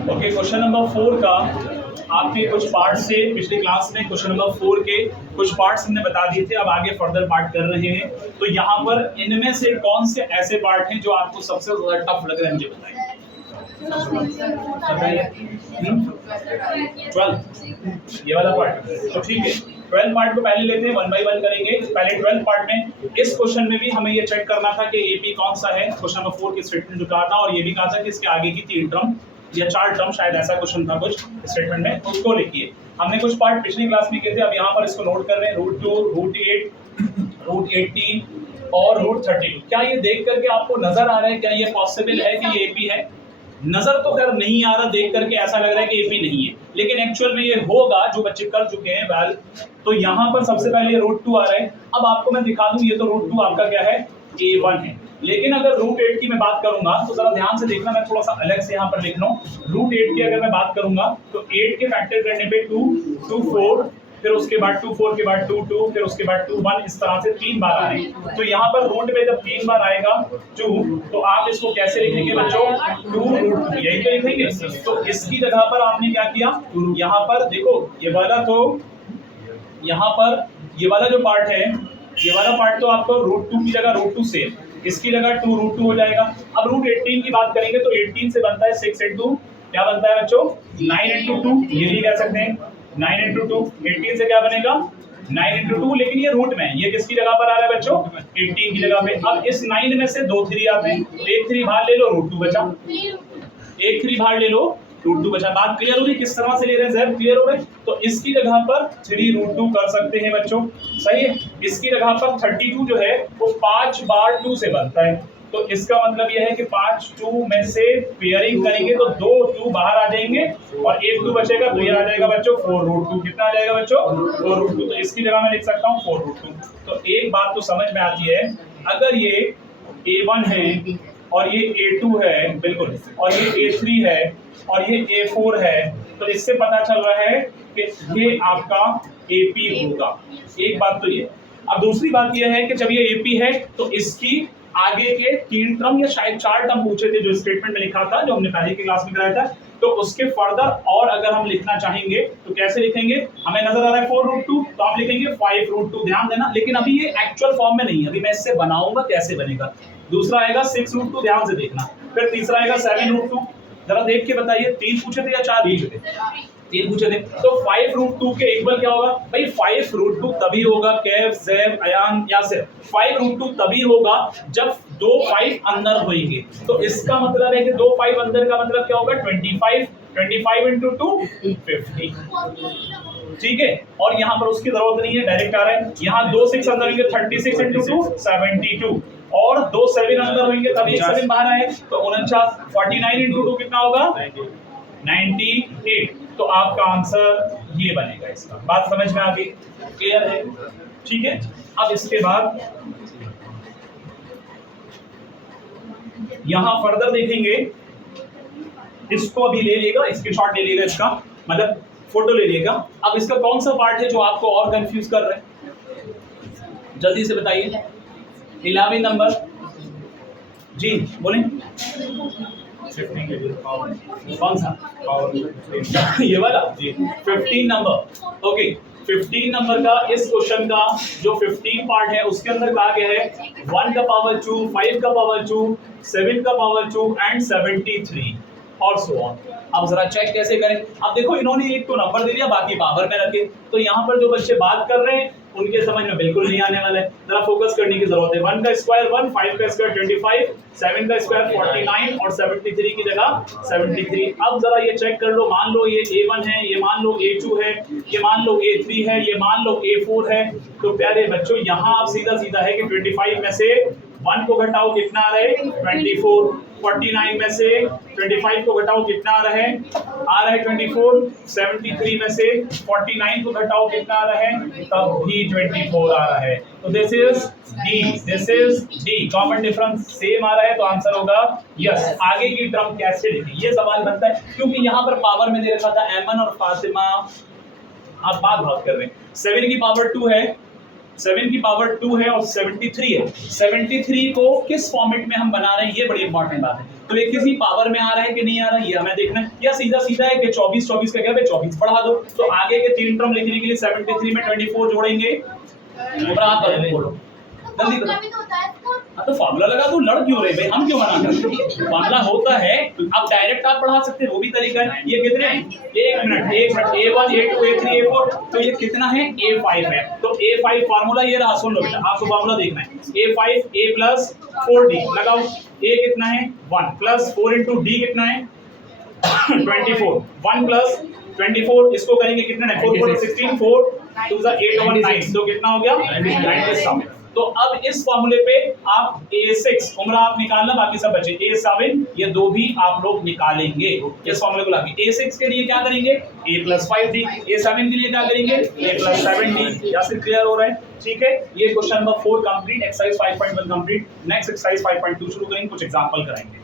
Okay, question number 4 का आपके कुछ पार्ट से पिछले क्लास में क्वेश्चन नंबर 4 के कुछ पार्ट्स हमने बता दिए थे। अब आगे फर्दर पार्ट कर रहे हैं। तो यहाँ पर इनमें से कौन से ऐसे पार्ट हैं जो आपको सबसे ज्यादा टफ लग रहे हैं, मुझे बताइए। 12 ये वाला पार्ट, तो ठीक है 12 पार्ट को पहले लेते हैं, 1 बाय 1 करेंगे। पहले 12 पार्ट में इस क्वेश्चन में भी हमें ये चेक करना था कि एपी कौन सा है। क्वेश्चन नंबर 4 की स्टेटमेंट जो कहा था, और ये भी कहा था कि इसके आगे की 3 टर्म या 4 टर्म, शायद ऐसा क्वेश्चन था कुछ स्टेटमेंट में, उसको लिखिए। हमने कुछ पार्ट पिछली क्लास में किए थे, अब यहाँ पर इसको नोट कर रहे हैं। √2, √8, √18 और √32। क्या ये देख करके आपको नजर आ रहा है क्या ये पॉसिबल है कि ये एपी है? नजर तो खैर नहीं आ रहा, देख करके ऐसा लग रहा है कि एपी नहीं है, लेकिन एक्चुअल में ये होगा जो बच्चे कर चुके हैं। वेल, तो यहाँ पर सबसे पहले √2 आ रहा है। अब आपको मैं दिखा दूं, ये तो √2 आपका क्या है, A1 है। लेकिन अगर √8 की मैं बात करूंगा तो जरा ध्यान से देखना, मैं थोड़ा सा अलग से यहाँ पर लिख लूं। √8 की अगर मैं बात करूंगा तो 8 के फैक्टर करने पे 2, 2, 4, फिर उसके बाद 2, 4 के बाद 2, 2, फिर उसके बाद 2, 1, इस तरह से 3 बार आ रहे हैं। तो यहाँ पर रूट में जब 3 बार आएगा 2, तो आप इसको कैसे लिखेंगे बच्चों? 2√2, यही तो लिखेंगे। तो इसकी जगह पर आपने क्या किया, यहाँ पर देखो ये वाला, तो यहाँ पर ये वाला जो पार्ट है, ये वाला पार्ट तो आपको √2 की जगह √2 से, इसकी जगह 2√2 हो जाएगा। अब √18 की बात करेंगे तो 18 से बनता है 6 × क्या बनता है बच्चों, 9 × 2, ये भी कह सकते हैं 9 × 2। 18 से क्या बनेगा, 9 × 2, लेकिन ये रूट में, ये किसकी जगह पर आ रहा है बच्चों, 18 की जगह पे। अब इस 9 में से 2 3 आते हैं, तो 1 3 बाहर ले लो, √2 बचा। 1 3 बाहर ले लो, √2 बचा। बात क्लियर हो गई किस तरह से ले रहे हैं, ज़रा क्लियर हो गए? तो इसकी जगह पर 3√2 कर सकते हैं बच्चों, सही है। इसकी जगह पर 32 जो है वो 5 बार 2 से बनता है, तो इसका मतलब यह है कि 5 2 में से पेयरिंग करेंगे तो 2 2 बाहर आ जाएंगे और 1 2 बचेगा, तो ये आ जाएगा बच्चों 4√2। कितना आ जाएगा बच्चों, 4√2। तो इसकी जगह मैं लिख सकता हूँ 4√2। तो एक बात तो समझ में आती है, अगर ये A1 है और ये A2 है, बिल्कुल, और ये A3 है और ये A4 है, तो इससे पता चल रहा है कि ये आपका AP होगा। एक बात तो ये। अब दूसरी बात ये है कि जब ये AP है तो इसकी आगे के 3 टर्म या शायद 4 टर्म पूछे थे जो स्टेटमेंट में लिखा था, जो हमने पहले की क्लास में कराया था, तो उसके फर्दर और अगर हम लिखना चाहेंगे तो कैसे लिखेंगे? हमें नजर आ रहा है 4√2, तो आप लिखेंगे 5√2। ध्यान देना, लेकिन अभी ये एक्चुअल फॉर्म में नहीं है, अभी मैं इससे बनाऊंगा कैसे बनेगा। दूसरा आएगा 6√2, ध्यान से देखना। फिर तीसरा आएगा 7√2, जरा देख के बताइए, 3 पूछे थे या 4 पूछे थे? 3 पूछे थे। तो 5√2 के इक्वल क्या होगा भाई? 5√2 तभी होगा, कैफ जैब अयान यासिर, 5√2 तभी होगा जब 2 5 अंदर होंगे। तो इसका मतलब है कि 2 5 अंदर का मतलब क्या होगा, 25 × 2 50। ठीक है, और यहाँ पर उसकी जरूरत नहीं है, डायरेक्ट आ रहा है। यहाँ 2 6 अंदर होंगे, 36 × 2 72, और 2 7 अंदर होंगे तभी 7 बाहर आए, तो 49। 49 × 2 कितना होगा, 98। तो आपका आंसर ये बनेगा। इसका बात समझ में आ गई, क्लियर है? ठीक है। अब इसके बाद यहां फर्दर देखेंगे, इसको अभी ले लेगा, इसके शॉट ले लेगा, इसका मतलब फोटो ले लेगा। अब इसका कौन सा पार्ट है जो आपको और कंफ्यूज कर रहे हैं, जल्दी से बताइए। 11 नंबर जी, बोलें। कौन सा? ये वाला जी, 15 नंबर। ओके, 15 नंबर का इस क्वेश्चन का जो 15 पार्ट है उसके अंदर कहा गया है 1 का पावर 2, 5 का पावर 2, 7 का पावर 2 एंड 73 और सो ऑन। अब जरा चेक कैसे करें। अब देखो, इन्होंने एक तो नंबर दे दिया, बाकी पावर में रखे, तो यहाँ पर जो बच्चे बात कर रहे हैं उनके समझ में बिल्कुल नहीं आने वाला है। जरा फोकस करने की जरूरत है। 1 का स्क्वायर 1, 5 का स्क्वायर 25, 7 का स्क्वायर 49 और 73 की जगह 73। अब जरा ये चेक कर लो, मान लो ये A1 है, ये मान लो A2 है, ये मान लो A3 है, ये मान लो A4 है। तो प्यारे बच्चों, यहाँ आप सीधा सीधा है कि 25 में से 1 को घटाओ, कितना आ रहा है, 24। 49 में से 25 को घटाओ, कितना आ रहा है, 24। 73 में से 49 को घटाओ, कितना आ रहा है, तब भी 24 आ रहा है। तो this is d, common difference same आ रहा है, तो आंसर होगा यस। आगे की टर्म कैसे लिखें, ये सवाल बनता है, क्योंकि यहाँ पर पावर में दे रखा था एमन और फातिमा। आप बात कर रहे हैं, 7 की पावर 2 है, 7 की पावर 2 है और 73 है। 73 को किस फॉर्मेट में हम बना रहे हैं, ये बड़ी इंपॉर्टेंट बात है। तो ये किसी पावर में आ रहा है कि नहीं आ रहा है ये हमें देखना है, या सीधा सीधा है कि 24 24 का क्या है 24 बढ़ा दो। तो आगे के 3 टर्म लिखने के लिए 73 में 24 जोड़ेंगे, बोलो जल्दी करो। हाँ तो फार्मूला लगा दो, लड़ क्यों रहे भाई, हम क्यों मना कर रहे हैं? फार्मूला होता है, अब डायरेक्ट आप बढ़ा सकते हैं, वो भी तरीका है। ये कितने हैं? एक minute A1 A2 A3 A4, तो ये कितना है? A5 है। तो A5 फार्मूला ये रहा, सुन लो बेटा, आपको फार्मूला देखना है। A5 A प्लस 4D लगाओ। A कितना है? 1 प्लस 4 इंटू D कितना है? 24। 1 प्लस 24 इसको करेंगे कितना है? 4 4 16 4 2 8 1 9, तो कितना हो गया? 97। तो अब इस फॉर्मूले पे आप A6 उम्र आप निकालना, बाकी सब बचे। A7 ये दो भी आप लोग निकालेंगे इस फॉर्मूले को लाके। A6 के लिए क्या करेंगे? A plus 5D। A7 के लिए क्या करेंगे? A plus 7D। या फिर क्लियर हो रहा है? ठीक है, ये question number 4 complete, exercise 5.1 complete. Next exercise 5.2 शुरू करेंगे, कुछ एग्जांपल कराएंगे।